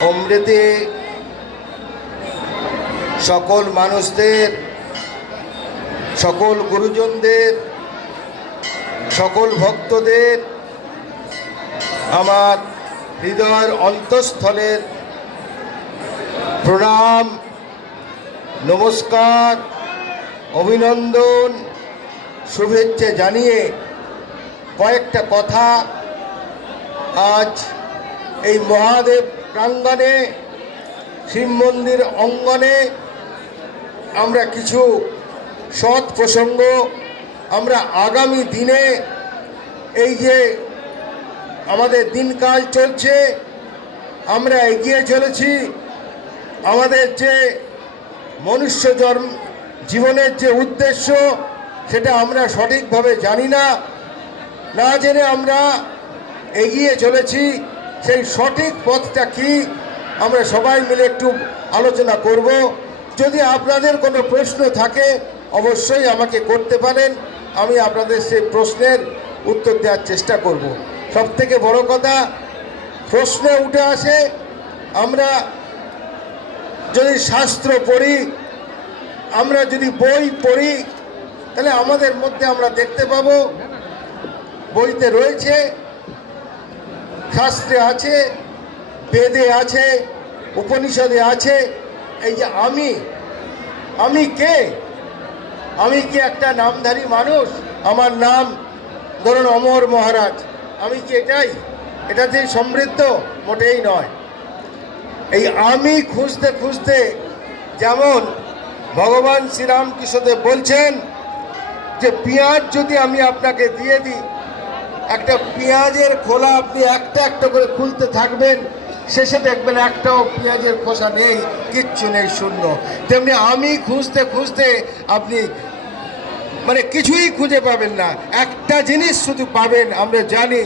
অমৃতে সকল মানুষদের, সকল গুরুজনদের, সকল ভক্তদের আমার হৃদয়ের অন্তঃস্থলের প্রণাম, নমস্কার, অভিনন্দন, শুভেচ্ছা জানিয়ে কয়েকটা কথা আজ এই মহাদেব প্রাঙ্গণে, শিব মন্দির অঙ্গনে আমরা কিছু সৎ প্রসঙ্গ, আমরা আগামী দিনে এই যে আমাদের দিনকাল চলছে, আমরা এগিয়ে চলেছি, আমাদের যে মনুষ্য জীবনের যে উদ্দেশ্য সেটা আমরা সঠিকভাবে জানি না, না জেনে আমরা এগিয়ে চলেছি। সেই সঠিক পথটা কি আমরা সবাই মিলে একটু আলোচনা করব। যদি আপনাদের কোনো প্রশ্ন থাকে অবশ্যই আমাকে করতে পারেন, আমি আপনাদের সেই প্রশ্নের উত্তর দেওয়ার চেষ্টা করব। সবথেকে বড় কথা, প্রশ্নে উঠে আসে আমরা যদি শাস্ত্র পড়ি, আমরা যদি বই পড়ি, তাহলে আমাদের মধ্যে আমরা দেখতে পাবো বইতে রয়েছে, শাস্ত্রে আছে, বেদে আছে, উপনিষদে আছে। এই যে আমি কে? আমি কি একটা নামধারী মানুষ? আমার নাম ধরুন অমর মহারাজ, আমি কি এটাতেই সমৃদ্ধ? মোটেই নয়। এই আমি খুঁজতে খুঁজতে, যেমন ভগবান শ্রীরামকৃষ্ণদেব বলছেন যে পেঁয়াজ যদি আমি আপনাকে দিয়ে দিই, একটা পেঁয়াজের খোলা আপনি একটা একটা করে খুলতে থাকবেন, শেষে দেখবেন একটাও পেঁয়াজের খোসা নেই, কিচ্ছু নেই, শূন্য। তেমনি আমি খুঁজতে খুঁজতে আপনি কিছুই খুঁজে পাবেন না, একটা জিনিস শুধু পাবেন, আমরা জানি,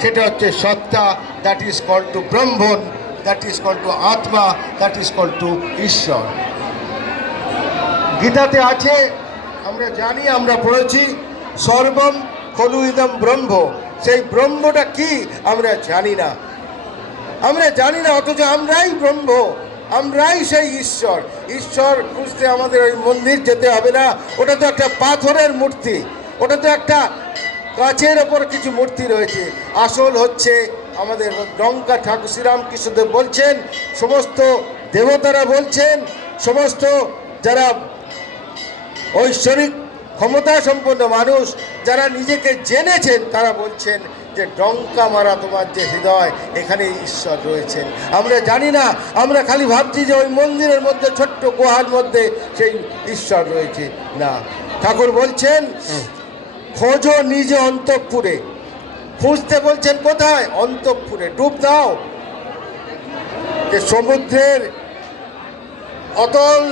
সেটা হচ্ছে সত্তা। That is called to Brahman, that is called to atma, that is called to Ishwar. গীতাতে আছে, আমরা জানি, আমরা পড়েছি, সর্বম খলু ইদম ব্রহ্ম। সেই ব্রহ্মটা কি আমরা জানি না, অথচ আমরাই ব্রহ্ম, আমরাই সেই ঈশ্বর। ঈশ্বর খুঁজতে আমাদের ওই মন্দির যেতে হবে না, ওটা তো একটা পাথরের মূর্তি, ওটা তো একটা কাচের ওপর কিছু মূর্তি রয়েছে। আসল হচ্ছে আমাদের ডঙ্কা ঠাকুর শ্রীরামকৃষ্ণদেব বলছেন, সমস্ত দেবতারা বলছেন, সমস্ত যারা ঐশ্বরিক ক্ষমতা সম্পন্ন মানুষ, যারা নিজেকে জেনেছেন, তারা বলছেন যে ডঙ্কা মারা তোমার যে হৃদয়, এখানে ঈশ্বর রয়েছেন। আমরা জানি না, আমরা খালি ভাবছি যে ওই মন্দিরের মধ্যে, ছোট্ট গুহার মধ্যে সেই ঈশ্বর রয়েছে। না, ঠাকুর বলছেন খোঁজো নিজ অন্তঃপুরে। খুঁজতে বলছেন কোথায়? অন্তঃপুরে। ডুব দাও যে সমুদ্রের অতল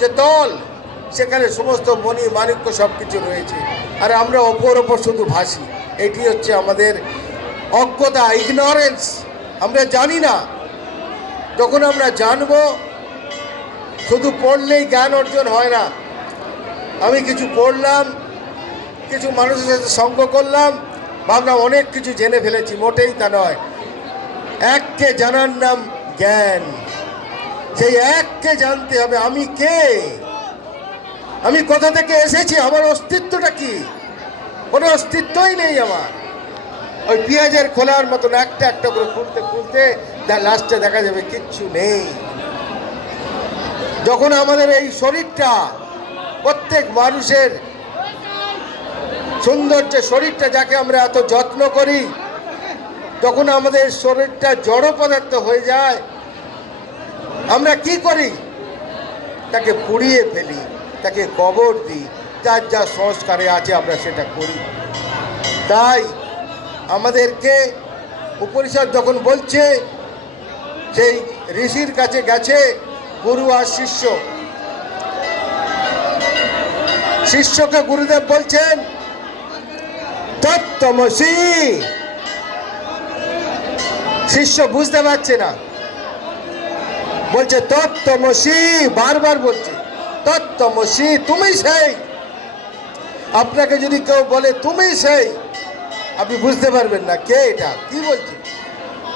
যে তল, সেখানে সমস্ত মণি মাণিক্য সব কিছু রয়েছে, আর আমরা ওপর শুধু ভাসি। এটি হচ্ছে আমাদের অজ্ঞতা, ইগনোরেন্স। আমরা জানি না। যখন আমরা জানব, শুধু পড়লেই জ্ঞান অর্জন হয় না। আমি কিছু পড়লাম, কিছু মানুষের সাথে সঙ্গ করলাম, ভাবলাম অনেক কিছু জেনে ফেলেছি, মোটেই তা নয়। এককে জানার নাম জ্ঞান। সেই এককে জানতে হবে, আমি কে, আমি কোথা থেকে এসেছি, আমার অস্তিত্বটা কি? কোনো অস্তিত্বই নেই আমার। ওই পেঁয়াজের খোলার মতন একটা একটা করে খুলতে খুলতে লাস্টে দেখা যাবে কিচ্ছু নেই। যখন আমাদের এই শরীরটা, প্রত্যেক মানুষের সুন্দর যে শরীরটা, যাকে আমরা এত যত্ন করি, যখন আমাদের শরীরটা জড় পদার্থ হয়ে যায়, আমরা কি করি? তাকে পুড়িয়ে ফেলি, তাকে কবর দিই, যার যা সংস্কারে আছে আমরা সেটা করি। তাই আমাদেরকে উপনিষদ যখন বলছে, সেই ঋষির কাছে গেছে গুরু আর শিষ্য, শিষ্যকে গুরুদেব বলছেন তত্ত্বমসি। শিষ্য বুঝতে পারছে না, বলছে তত্ত্বমসি, বারবার বলছে তত্ত্বমসি, তুমি সেই। আপনাকে যদি কেউ বলে তুমি সেই, আপনি বুঝতে পারবেন না কে এটা, কি বলছে,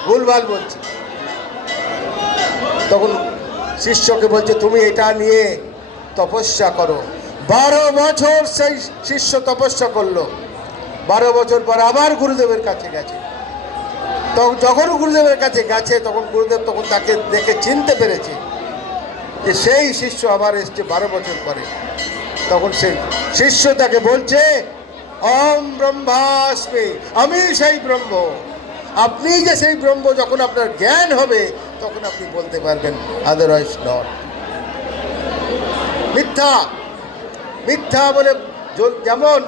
ভুলভাল বলছে। তখন শিষ্যকে বলছে তুমি এটা নিয়ে তপস্যা করো। 12 বছর সেই শিষ্য তপস্যা করলো। 12 বছর পর আবার গুরুদেবের কাছে গেছে। তখন যখন গুরুদেবের কাছে গেছে তখন গুরুদেব তখন তাকে দেখে চিনতে পেরেছে যে সেই শিষ্য আবার এসছে 12 বছর পরে। তখন সেই শিষ্য তাকে বলছে অহং ব্রহ্মাস্মি, আমি সেই ব্রহ্ম। আপনি যে সেই ব্রহ্ম, যখন আপনার জ্ঞান হবে তখন আপনি বলতে পারবেন, আদারওয়াইজ নট। মিথ্যা মিথ্যা বলে, যেমন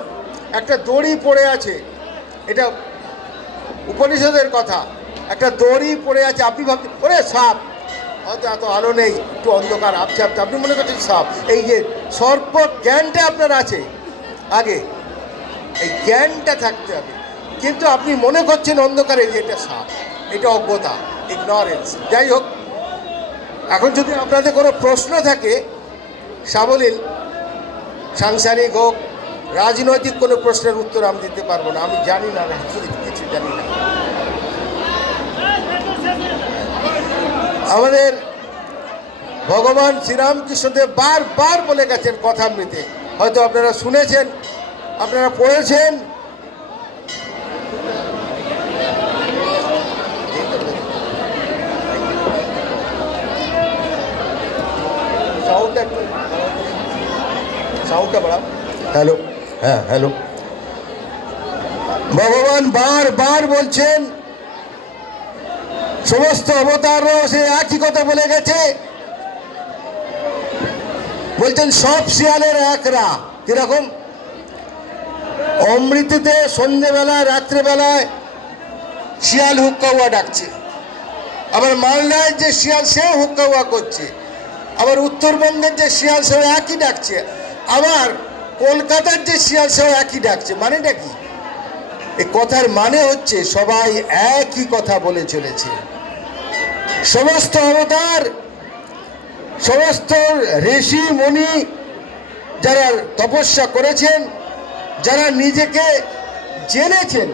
একটা দড়ি পড়ে আছে, এটা উপনিষদের কথা, একটা দড়ি পড়ে আছে, আপনি ভাবছেন ওরে সাপ, হয়তো এত আলো নেই, একটু অন্ধকার আপছে আপছে, আপনি মনে করছেন সাপ। এই যে সর্প জ্ঞানটা আপনার আছে আগে, এই জ্ঞানটা থাকতে হবে, কিন্তু আপনি মনে করছেন অন্ধকারে যে এটা সাপ, এটা অজ্ঞতা, ইগনোরেন্স। যাই হোক, এখন যদি আপনাদের কোনো প্রশ্ন থাকে সাবলীল, সাংসারিক হোক, রাজনৈতিক কোনো প্রশ্নের উত্তর আমি দিতে পারবো না, আমি জানি না, কিছু জানি না। আমাদের ভগবান শ্রীরামকৃষ্ণদেব বারবার বলে গেছেন কথামৃতে, হয়তো আপনারা শুনেছেন, আপনারা পড়েছেন। সাউন্ডটা বাড়াও। হ্যালো, হ্যাঁ হ্যালো। ভগবান বারবার বলছেন, সমস্ত অবতারও সে একই কথা বলে গেছে, বলছেন সব শিয়ালের একরা। কিরকম? অমৃতিতে সন্ধ্যেবেলায় রাত্রেবেলায় শিয়াল হুক্কাউয়া ডাকছে, আবার মালদায় যে শিয়াল সেও হুক্কাউয়া করছে, আবার উত্তরবঙ্গের যে শিয়াল সেও একই ডাকছে, আবার কলকাতার যে শিয়াল সেও একই ডাকছে। মানেটা কি? এই কথার মানে হচ্ছে সবাই একই কথা বলে চলেছে। সমস্ত অবতার, সমস্ত ঋষি মুনি যারা তপস্যা করেছেন, যারা নিজেকে জেনেছেন,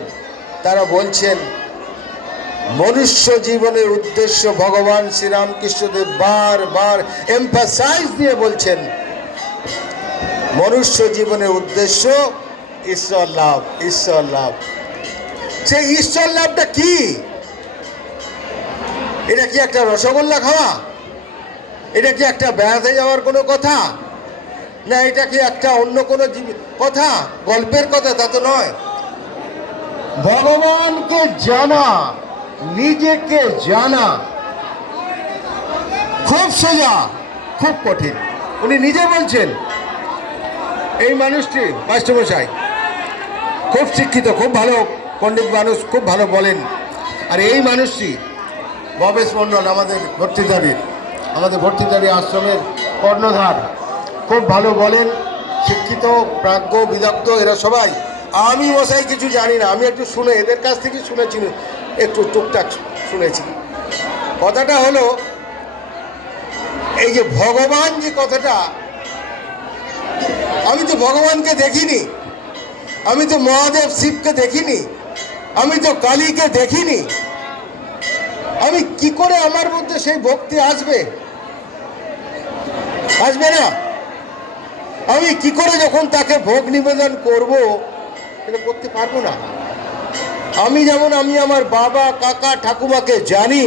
তারা বলছেন মনুষ্য জীবনের উদ্দেশ্য ভগবান শ্রীরামকৃষ্ণদেব বারবার এমফাসাইজ দিয়ে বলছেন, মনুষ্য জীবনের উদ্দেশ্য ঈশ্বর লাভ, ঈশ্বর লাভ। সেই ঈশ্বর লাভটা কি? এটা কি একটা রসগোল্লা খাওয়া? এটা কি একটা বেড়াতে যাওয়ার কোনো কথা? না এটা কি একটা অন্য কোনো কথা, গল্পের কথা? তা তো নয়। ভগবানকে জানা, নিজেকে জানা খুব সোজা, খুব কঠিন। উনি নিজে বলছেন, এই মানুষটি মাস্টারমশাই খুব শিক্ষিত, খুব ভালো পণ্ডিত মানুষ, খুব ভালো বলেন, আর এই মানুষটি ভবেশ মণ্ডল, আমাদের ভর্তিদারি আশ্রমের কর্ণধার, খুব ভালো বলেন, শিক্ষিত, প্রাজ্ঞ, বিদগ্ধ এরা সবাই। আমি মশাই কিছু জানি না, আমি একটু শুনে এদের কাছ থেকে শুনেছি, একটু টুকটাক শুনেছি। কথাটা হলো এই যে ভগবান, যে কথাটা, আমি তো ভগবানকে দেখিনি, আমি তো মহাদেব শিবকে দেখিনি, আমি তো কালীকে দেখিনি, আমি কি করে আমার মধ্যে সেই ভক্তি আসবে? আসবে না। আমি কি করে যখন তাকে ভোগ নিবেদন করব, এটা করতে পারবো না। আমি যেমন আমি আমার বাবা, কাকা, ঠাকুমাকে জানি,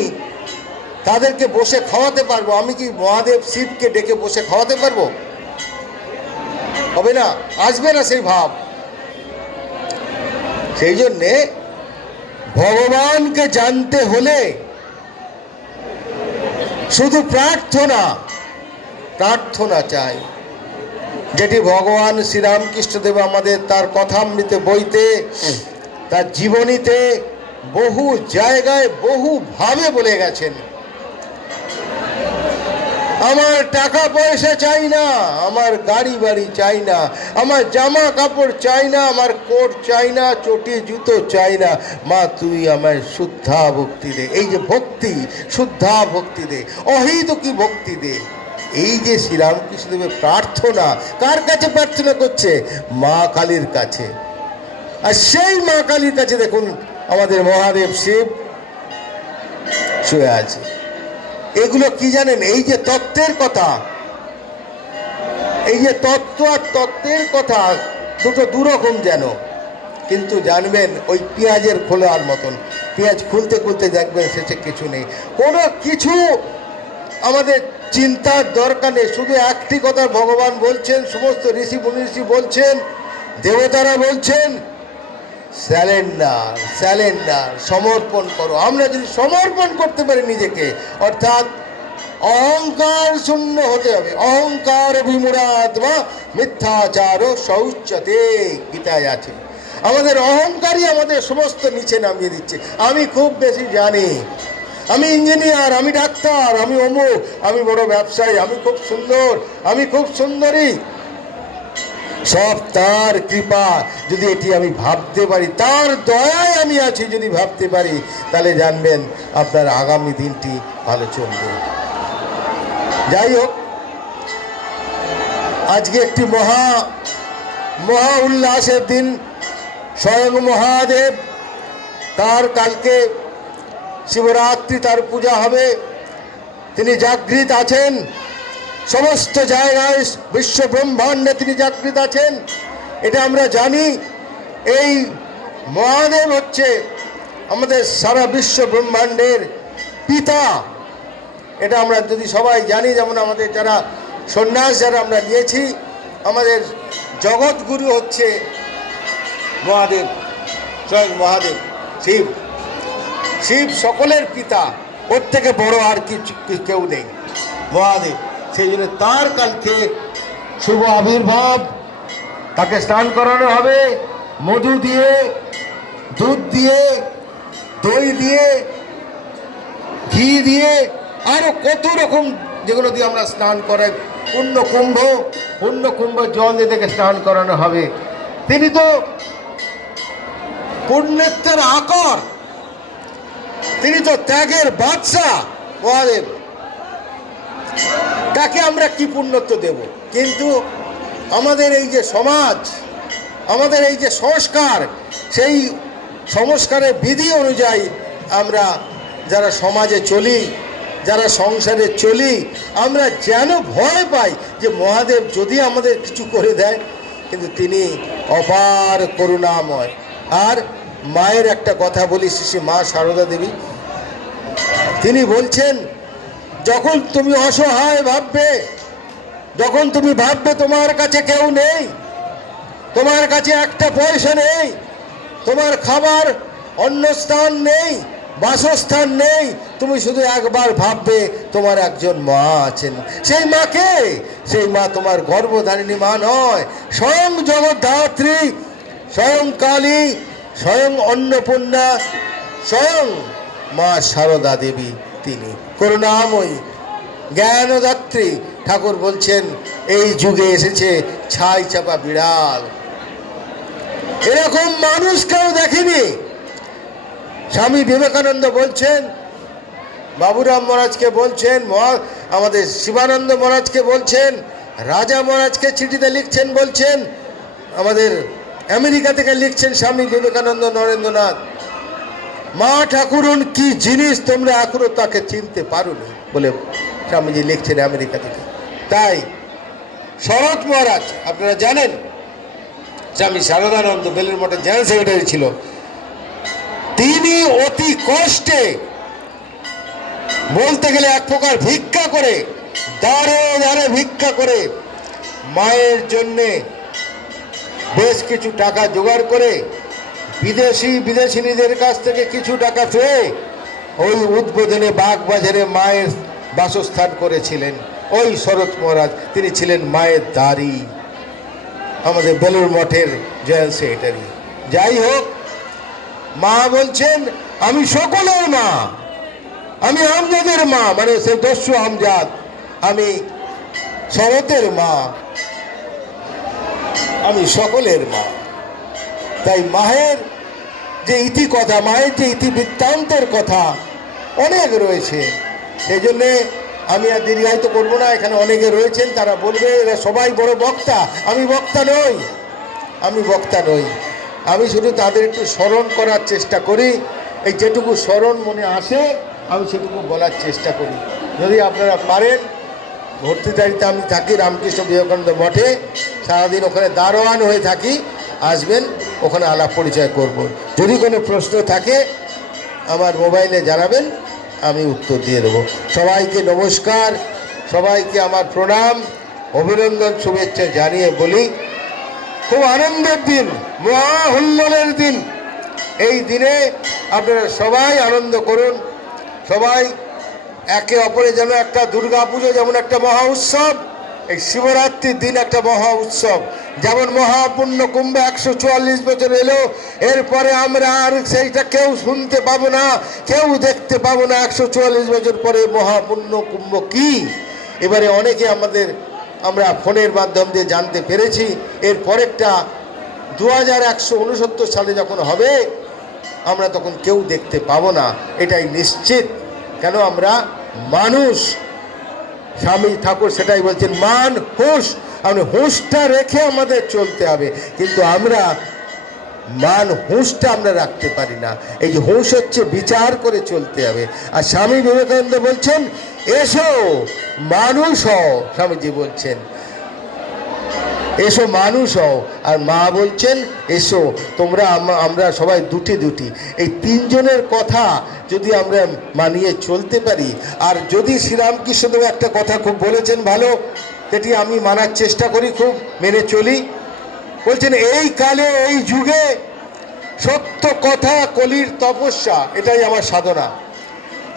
তাদেরকে বসে খাওয়াতে পারবো, আমি কি মহাদেব শিবকে ডেকে বসে খাওয়াতে পারবো? হবে না, আসবে না সেই ভাব। সেই জন্যে ভগবানকে জানতে হলে শুধু প্রার্থনা চাই, যেটি ভগবান শ্রীরামকৃষ্ণদেব আমাদের তার কথামৃতে বইতে, তার জীবনীতে বহু জায়গায় বহুভাবে বলে গেছেন। আমার টাকা পয়সা চাই না, আমার গাড়ি বাড়ি চাই না, আমার জামা কাপড় চাই না, আমার কোট চাই না, চটি জুতো চাই না, মা তুই আমায় শুদ্ধা ভক্তি দে। এই যে ভক্তি, শুদ্ধা ভক্তি দে, অহেতুকী ভক্তি দে। এই যে শ্রীরামকৃষ্ণদেবের প্রার্থনা, কার কাছে প্রার্থনা করছে? মা কালীর কাছে। আর সেই মা কালীর কাছে দেখুন আমাদের মহাদেব শিব শুয়ে আছে। এগুলো কি জানেন? এই যে তত্ত্বের কথা, এই যে তত্ত্ব আর তত্ত্বের কথা দুটো দুরকম যেন, কিন্তু জানবেন ওই পেঁয়াজের খোলার মতন, পেঁয়াজ খুলতে খুলতে দেখবেন শেষে কিছু নেই, কোনো কিছু আমাদের চিন্তার দরকার নেই। শুধু একটি কথা ভগবান বলছেন, সমস্ত ঋষি মুনি বলছেন, দেবতারা বলছেন, স্যালেন্ডার, স্যালেন্ডার, সমর্পণ করো। আমরা যদি সমর্পণ করতে পারি নিজেকে, অর্থাৎ অহংকার শূন্য হতে হবে। অহংকার বিমূঢ়াত্মা মিথ্যাচার শৌচ্যতে, গীতায় আছে। আমাদের অহংকারই আমাদের সমস্ত নিচে নামিয়ে দিচ্ছে। আমি খুব বেশি জানি, আমি ইঞ্জিনিয়ার, আমি ডাক্তার, আমি অমুক, আমি বড় ব্যবসায়ী, আমি খুব সুন্দর, আমি খুব সুন্দরী, সব তার কৃপা। যদি এটি আমি ভাবতে পারি, তার দয়ায় আমি আছি যদি ভাবতে পারি, তাহলে জানবেন আপনার আগামী দিনটি ভালো চলবে। যাই হোক, আজকে একটি মহা উল্লাসের দিন। স্বয়ং মহাদেব, তার কালকে শিবরাত্রি, তার পূজা হবে। তিনি জাগৃত আছেন সমস্ত জায়গায়, বিশ্ব ব্রহ্মাণ্ডে তিনি জাগৃত আছেন, এটা আমরা জানি। এই মহাদেব হচ্ছে আমাদের সারা বিশ্ব ব্রহ্মাণ্ডের পিতা, এটা আমরা যদি সবাই জানি। যেমন আমাদের যারা সন্ন্যাস যারা আমরা নিয়েছি, আমাদের জগৎগুরু হচ্ছে মহাদেব, স্বয়ং মহাদেব, শিব। শিব সকলের পিতা, ওর থেকে বড় আর কেউ নেই, মহাদেব। সেই জন্য তার কালকে শুভ আবির্ভাব, তাকে স্নান করানো হবে মধু দিয়ে, দুধ দিয়ে, দই দিয়ে, ঘি দিয়ে, আরো কত রকম যেগুলো দিয়ে আমরা স্নান করাই। পূর্ণ কুম্ভ জল দিয়ে তাকে স্নান করানো হবে। তিনি তো পুণ্যের আকর, তিনি তো ত্যাগের বাদশা মহাদেব। তাকে আমরা কি পুণ্যত্ব দেব? কিন্তু আমাদের এই যে সমাজ, আমাদের এই যে সংস্কার, সেই সংস্কারের বিধি অনুযায়ী আমরা যারা সমাজে চলি, যারা সংসারে চলি, আমরা যেন ভয় পাই যে মহাদেব যদি আমাদের কিছু করে দেয়, কিন্তু তিনি অপার করুণাময়। আর মায়ের একটা কথা বলি, শ্রী মা সারদা দেবী, তিনি বলছেন, যখন তুমি অসহায় ভাববে, যখন তুমি ভাববে তোমার কাছে কেউ নেই, তোমার কাছে একটা পয়সা নেই, তোমার খাবার অন্নস্থান নেই, বাসস্থান নেই, তুমি শুধু একবার ভাববে তোমার একজন মা আছেন। সেই মাকে, সেই মা তোমার গর্ভধারিণী মা নয়, স্বয়ং জগদ্ধাত্রী, স্বয়ং কালী, স্বয়ং অন্নপূর্ণা, স্বয়ং মা সারদা দেবী। তিনি করুণাময়ী, জ্ঞানদাত্রী। ঠাকুর বলছেন এই যুগে এসেছে ছাই চাপা বিড়াল, এরকম মানুষ কেউ দেখেনি। স্বামী বিবেকানন্দ বলছেন, বাবুরাম মহারাজকে বলছেন, আমাদের শিবানন্দ মহারাজকে বলছেন, রাজা মহারাজকে চিঠিতে লিখছেন, বলছেন, আমাদের আমেরিকা থেকে লিখছেন স্বামী বিবেকানন্দ নরেন্দ্রনাথ, মা ঠাকুরন কি জিনিস তোমরা এখনো তাকে চিনতে পারোনি বলে স্বামীজি লিখছেন আমেরিকা থেকে। তাই শরৎ মহারাজ, আপনারা জানেন, স্বামী শারদানন্দ বেলুড় মঠের জেনারেল সেক্রেটারি ছিল। তিনি অতি কষ্টে, বলতে গেলে এক প্রকার ভিক্ষা করে, দাঁড়ে দাঁড়ে ভিক্ষা করে মায়ের জন্যে বেশ কিছু টাকা জোগাড় করে বিদেশিনীদের কাছ থেকে কিছু টাকা পেয়ে ওই উদ্বোধনে বাগবাজারে মায়ের বাসস্থান করেছিলেন। ওই শরৎ মহারাজ, তিনি ছিলেন মায়ের দাঁড়ি, আমাদের বেলুড় মঠের জয়েন্ট সেক্রেটারি। যাই হোক, মা বলছেন আমি সকলের মা, আমি আমজাদের মা, মানে সে দস্যু আমজাদ, আমি শরতের মা, আমি সকলের মা। তাই মায়ের যে ইতি কথা, মায়ের যে ইতি বৃত্তান্তের কথা অনেক রয়েছে। সেই জন্যে আমি আর দীর্ঘায়িত করবো না, এখানে অনেকে রয়েছেন, তারা বলবে এরা সবাই বড় বক্তা। আমি বক্তা নই, আমি বক্তা নই, আমি শুধু তাদের একটু স্মরণ করার চেষ্টা করি। এই যেটুকু স্মরণ মনে আসে আমি সেটুকু বলার চেষ্টা করি। যদি আপনারা পারেন, ভর্তিটারিতে আমি থাকি রামকৃষ্ণ বিবেকানন্দ মঠে, সারাদিন ওখানে দারোয়ান হয়ে থাকি, আসবেন, ওখানে আলাপ পরিচয় করব। যদি কোনো প্রশ্ন থাকে আমার মোবাইলে জানাবেন, আমি উত্তর দিয়ে দেবো। সবাইকে নমস্কার, সবাইকে আমার প্রণাম, অভিনন্দন, শুভেচ্ছা জানিয়ে বলি, খুব আনন্দের দিন, মহা হুল্লোড়ের দিন। এই দিনে আপনারা সবাই আনন্দ করুন, সবাই একে অপরে, যেন একটা দুর্গা পুজো যেমন একটা মহা উৎসব, এই শিবরাত্রির দিন একটা মহা উৎসব। যেমন মহাপুণ্য কুম্ভ 144 বছর এলো, এরপরে আমরা আর সেইটা কেউ শুনতে পাবো না, কেউ দেখতে পাবো না। 144 বছর পরে মহাপুণ্য কুম্ভ কি, এবারে অনেকে আমরা ফোনের মাধ্যম দিয়ে জানতে পেরেছি। এর পরেরটা 2169 সালে যখন হবে, আমরা তখন কেউ দেখতে পাবো না, এটাই নিশ্চিত। কেন? আমরা মানুষ। স্বামী ঠাকুর সেটাই বলছেন, মান হুঁশ, মানে হুঁশটা রেখে আমাদের চলতে হবে। কিন্তু আমরা মান হুঁশটা আমরা রাখতে পারি না। এই যে হুঁশ হচ্ছে বিচার করে চলতে হবে। আর স্বামী বিবেকানন্দ বলছেন, এসো মানুষ হও। স্বামীজি বলছেন এসো মানুষ হও, আর মা বলছেন এসো তোমরা, আমরা সবাই দুটি দুটি। এই তিনজনের কথা যদি আমরা মানিয়ে চলতে পারি, আর যদি শ্রীরামকৃষ্ণদেব একটা কথা খুব বলেছেন ভালো, যেটি আমি মানার চেষ্টা করি, খুব মেনে চলি। বলছেন, এই কালে এই যুগে সত্য কথা কলির তপস্যা, এটাই আমার সাধনা।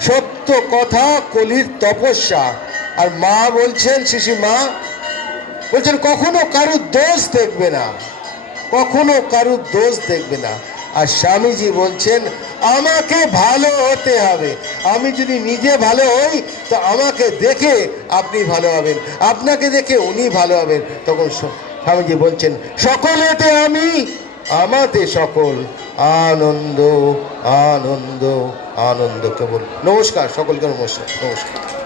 সত্য কথা কলির তপস্যা। আর মা বলছেন, শিশু মা বলছেন, কখনো কারুর দোষ দেখবে না, কখনো কারুর দোষ দেখবে না। আর স্বামীজি বলছেন, আমাকে ভালো হতে হবে। আমি যদি নিজে ভালো হই, তো আমাকে দেখে আপনি ভালো হবেন, আপনাকে দেখে উনি ভালো হবেন। তখন স্বামীজি বলছেন, সকলেতে আমি, আমাতে সকল, আনন্দ আনন্দ আনন্দ কেবল। নমস্কার সকলকে, নমস্কার, নমস্কার।